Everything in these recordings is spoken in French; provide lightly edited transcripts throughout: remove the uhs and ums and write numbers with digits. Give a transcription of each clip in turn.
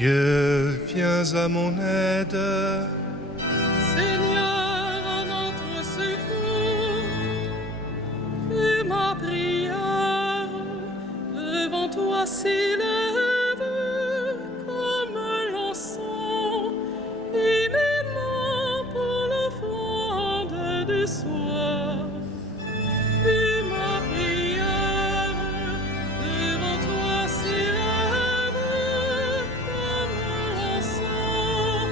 Dieu, viens à mon aide. Seigneur, à notre secours, que ma prière devant toi s'élève comme l'encens et mes mains pour l'offrande du soir. Que ma prière devant toi s'élève comme l'encens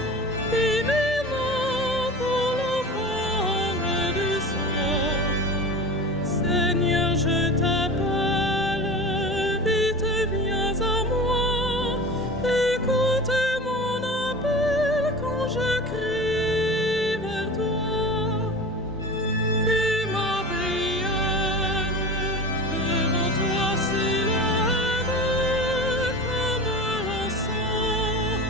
et mes mains pour l'offrande du soir. Seigneur, je t'appelle, vite viens à moi, écoute mon appel quand je crie vers toi. Que ma prière devant toi s'élève comme l'encens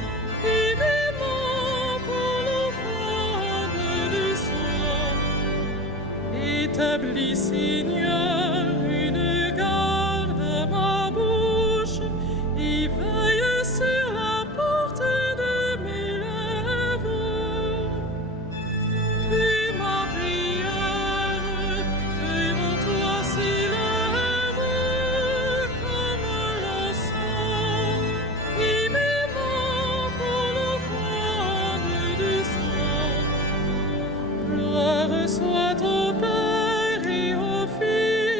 et mes mains pour l'offrande du soir. Établis, Seigneur, une garde à ma bouche et veille sur la porte de mes lèvres. Que ma prière devant toi s'élève comme l'encens et mes mains pour l'offrande du soir. Gloire soit au Père et au Fils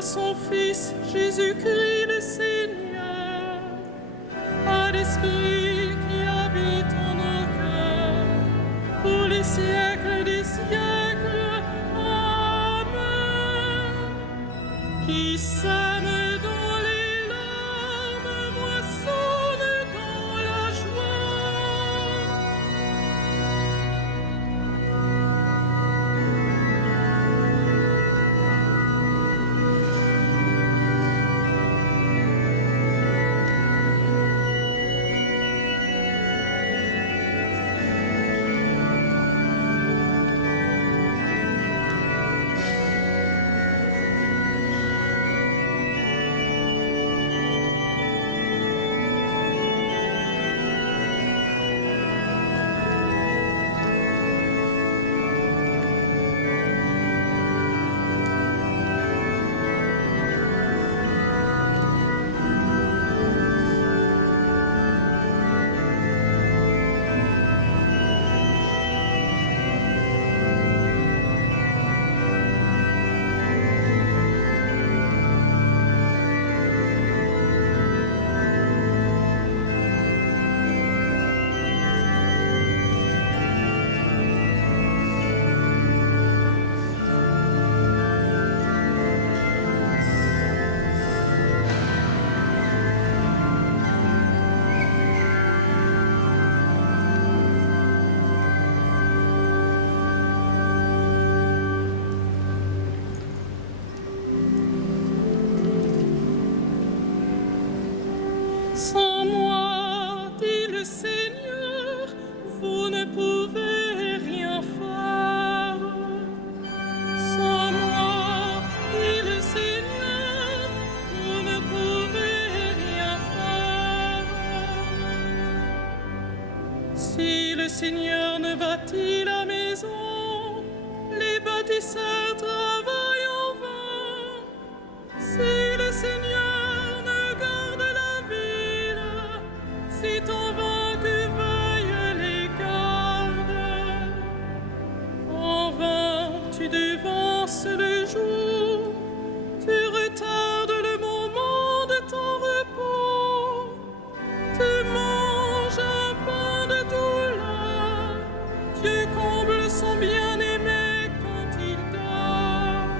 à son Fils Jésus-Christ le Seigneur, à l'Esprit qui habite en nos cœurs, pour les siècles des siècles. Amen. Qui sème dans les larmes moissonne dans la joie. Sans moi, dit le Seigneur, vous ne pouvez rien faire. Sans moi, dit le Seigneur, vous ne pouvez rien faire. Si le Seigneur ne bâtit la maison, les bâtisseurs travaillent en vain. Si le Seigneur ne garde la ville, c'est en vain que veillent les gardes. En vain tu devances le jour, tu retardes le moment de ton repos. Tu manges un pain de douleur, Dieu comble son bien-aimé quand il dort.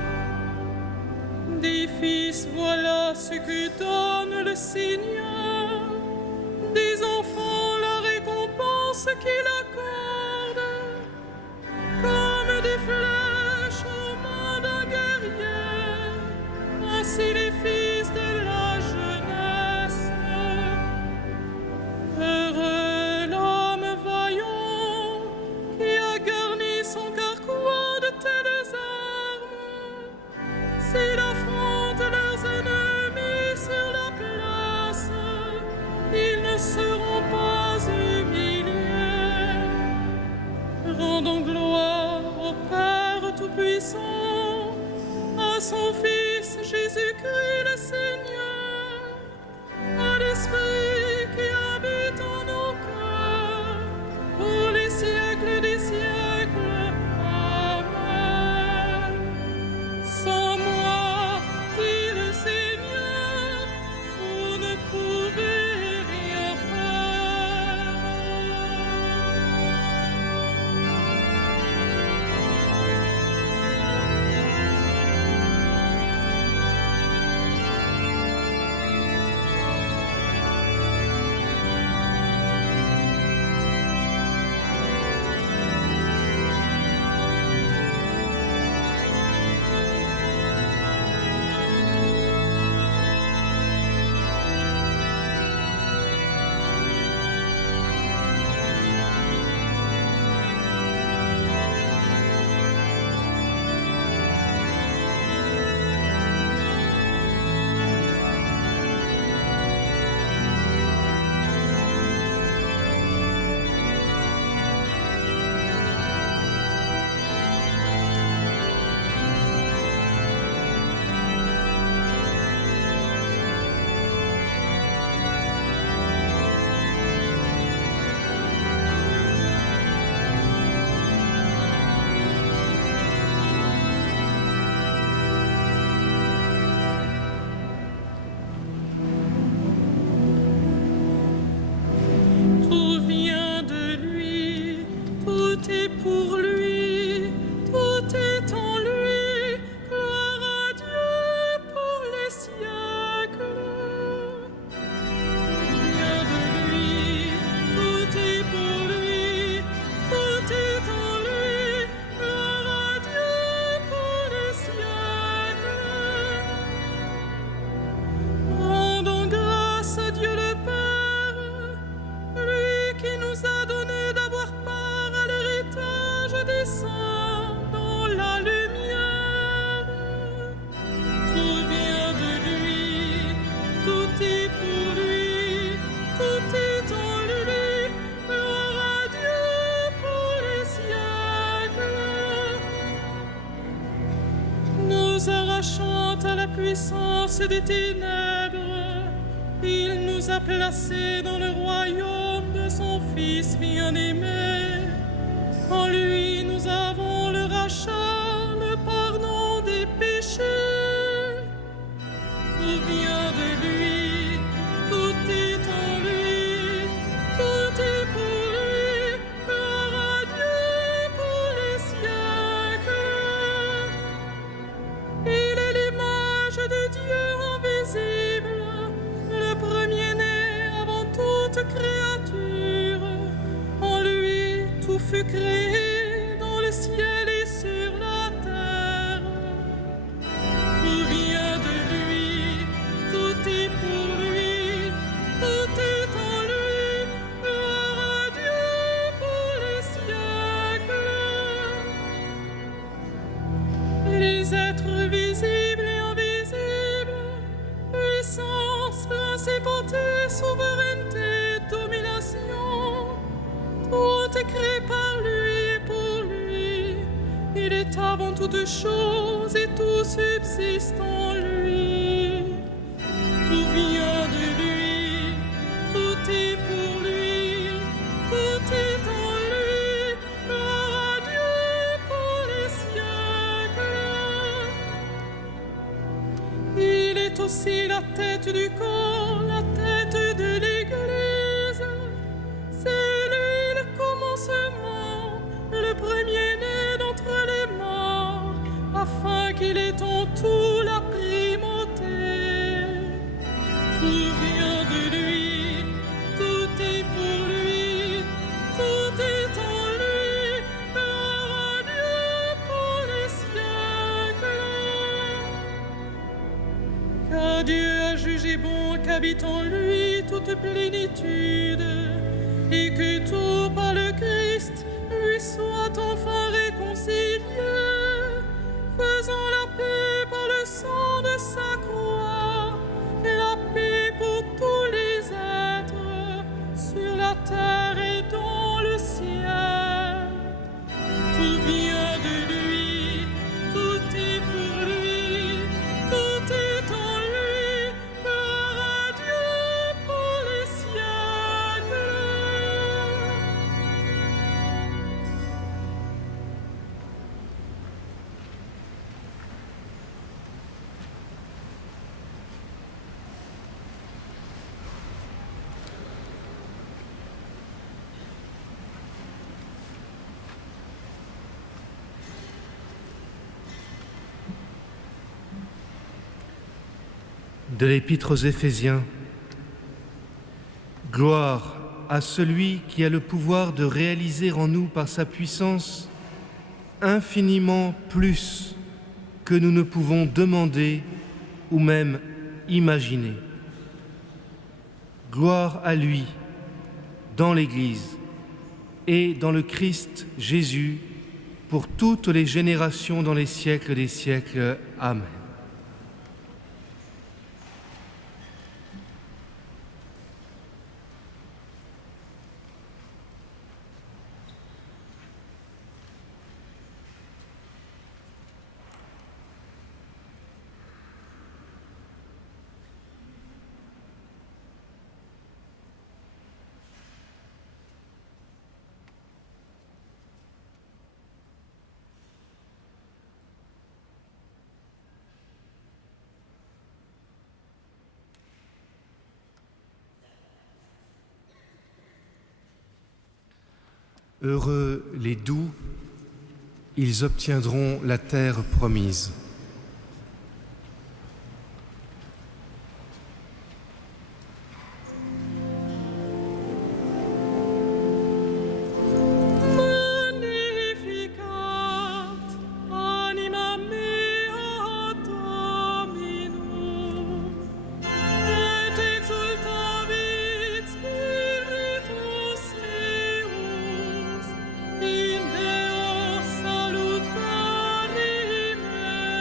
Des fils, voilà ce que donne le Seigneur, des enfants la récompense qu'il accorde, comme des flèches aux mains d'un guerrier, ainsi les fils de la jeunesse. Heureux l'homme vaillant qui a garni son carquois de telles armes. S'il affronte leurs ennemis sur la place, ils ne seront pas humiliés. Rendons gloire au Père Tout-Puissant, à son Fils Jésus-Christ le Seigneur, à l'Esprit qui habite en nos cœurs, pour les siècles des siècles. Amen. Sans moi, dit le Seigneur, vous ne pouvez rien faire. nous arrachant à la puissance des ténèbres, il nous a placés dans le royaume de son Fils bien-aimé. En lui, nous avons le rachat, le pardon des péchés. Tout vient de lui, tout est en lui, tout est pour lui. Gloire à Dieu pour les siècles. Il est l'image de Dieu invisible, le premier-né avant toute créature. En lui, tout fut créé dans le ciel et sur la terre. Tout vient de lui, tout est pour lui, tout est en lui. Gloire à Dieu pour les siècles. Les êtres visibles et invisibles, puissance, principauté, souveraineté, domination, tout est créé par lui et pour lui. Il est avant toutes choses et tout subsiste en lui. Tout vient de lui, tout est pour lui, tout est en lui. Gloire à Dieu pour les siècles. Il est aussi la tête du corps, la tête de l'Église. C'est lui le commencement, le premier-né d'entre les morts, afin qu'il ait en tout la primauté. Tout vient de lui, tout est pour lui, tout est en lui. Gloire à Dieu pour les siècles. Car Dieu a jugé bon qu'habite en lui toute plénitude, et que tout par le Christ lui soit enfin réconcilié, faisant la paix par le sang de sa croix, la paix pour tous les êtres, sur la terre et dans le ciel. Tout vient de lui, tout est pour lui, tout est en lui. Gloire à Dieu pour les siècles. De l'Épître aux Éphésiens. Gloire à celui qui a le pouvoir de réaliser en nous par sa puissance infiniment plus que nous ne pouvons demander ou même imaginer. Gloire à lui dans l'Église et dans le Christ Jésus pour toutes les générations dans les siècles des siècles. Amen. Heureux les doux, ils obtiendront la terre promise. In Deo salutari me.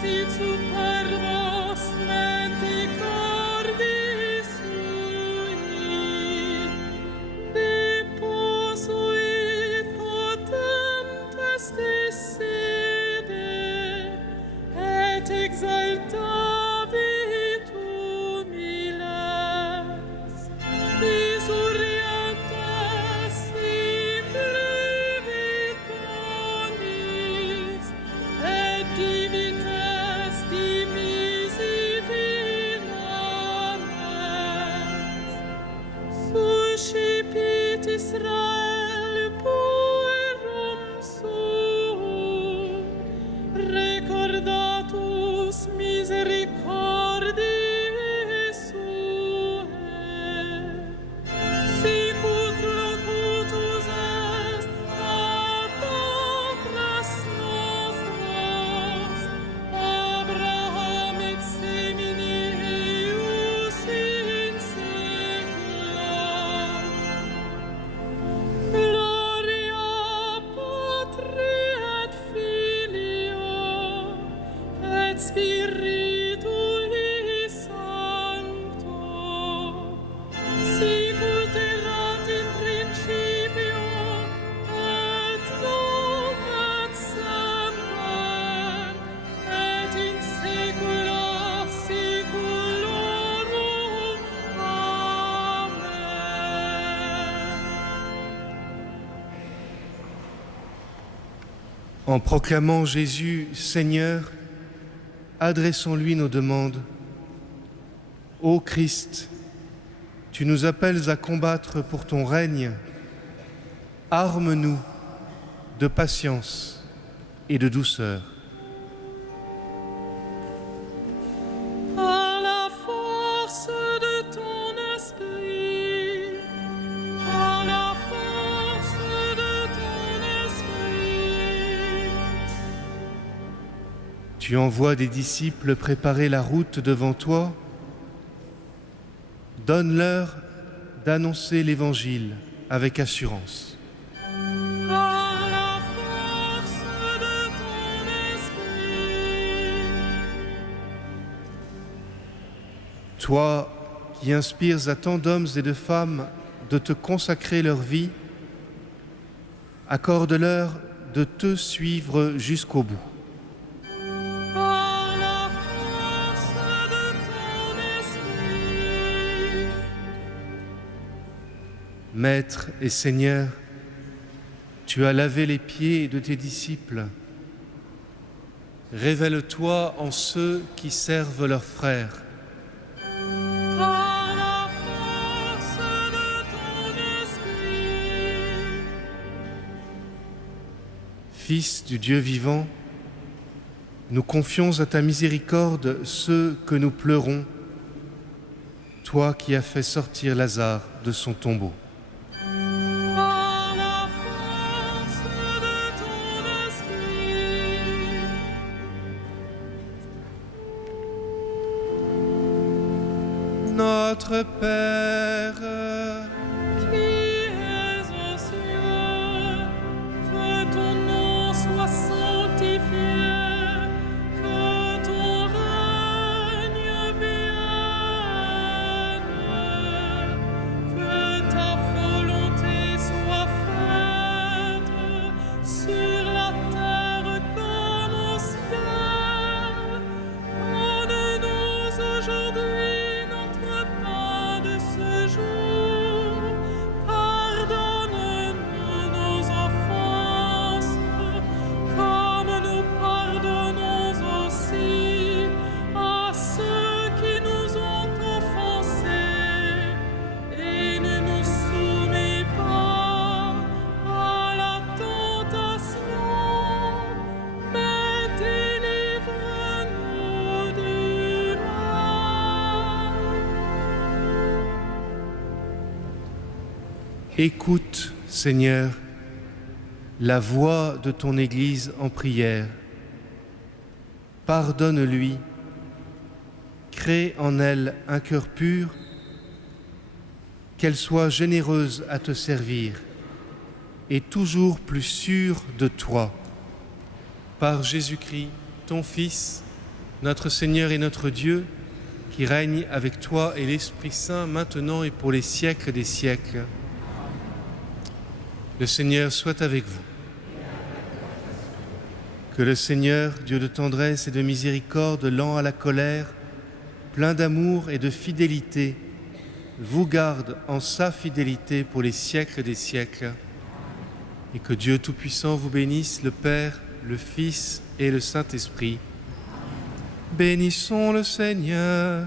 sit superbos menticordis sui, deposuit potentes de sede, et exaltavit humiles, isurientes simplevit bonis, et divites dimisit in amens. Suscipit Israel puerum suum, recordatus misericordiae suae. Sicut locutus est ad patras nostros, Abraham et semini eius in saecula. Gloria Patri et Filio et Spiritui Sancto, sicut erat in principio et nunc et semper et in saecula saeculorum. Amen. En proclamant Jésus Seigneur, adressons-lui nos demandes. Ô Christ, tu nous appelles à combattre pour ton règne. Arme-nous de patience et de douceur. À la force de ton esprit, à la force de ton esprit. Tu envoies des disciples préparer la route devant toi. Donne-leur d'annoncer l'Évangile avec assurance. À la force de ton esprit. Toi qui inspires à tant d'hommes et de femmes de te consacrer leur vie, accorde-leur de te suivre jusqu'au bout. À la force de ton esprit. Maître et Seigneur, tu as lavé les pieds de tes disciples. Révèle-toi en ceux qui servent leurs frères. À la force de ton esprit. Fils du Dieu vivant, nous confions à ta miséricorde ceux que nous pleurons, toi qui as fait sortir Lazare de son tombeau. À la force de ton esprit. Notre Père, Qui es aux cieux, que ton nom soit sanctifié, que ton règne vienne, que ta volonté soit faite sur la terre comme au ciel. Donne-nous aujourd'hui notre pain de ce jour. Pardonne-nous nos offenses, comme nous pardonnons aussi à ceux qui nous ont offensés. Et ne nous soumets pas à la tentation, mais délivre-nous du mal. écoute, Seigneur, la voix de ton Église en prière. Pardonne-lui, crée en elle un cœur pur, qu'elle soit généreuse à te servir et toujours plus sûre de toi. Par Jésus-Christ, ton Fils, notre Seigneur et notre Dieu, qui règne avec toi et l'Esprit Saint, maintenant et pour les siècles des siècles. Le Seigneur soit avec vous. Que le Seigneur, Dieu de tendresse et de miséricorde, lent à la colère, plein d'amour et de fidélité, vous garde en sa fidélité pour les siècles des siècles. Et que Dieu Tout-Puissant vous bénisse, le Père, le Fils et le Saint-Esprit. Bénissons le Seigneur.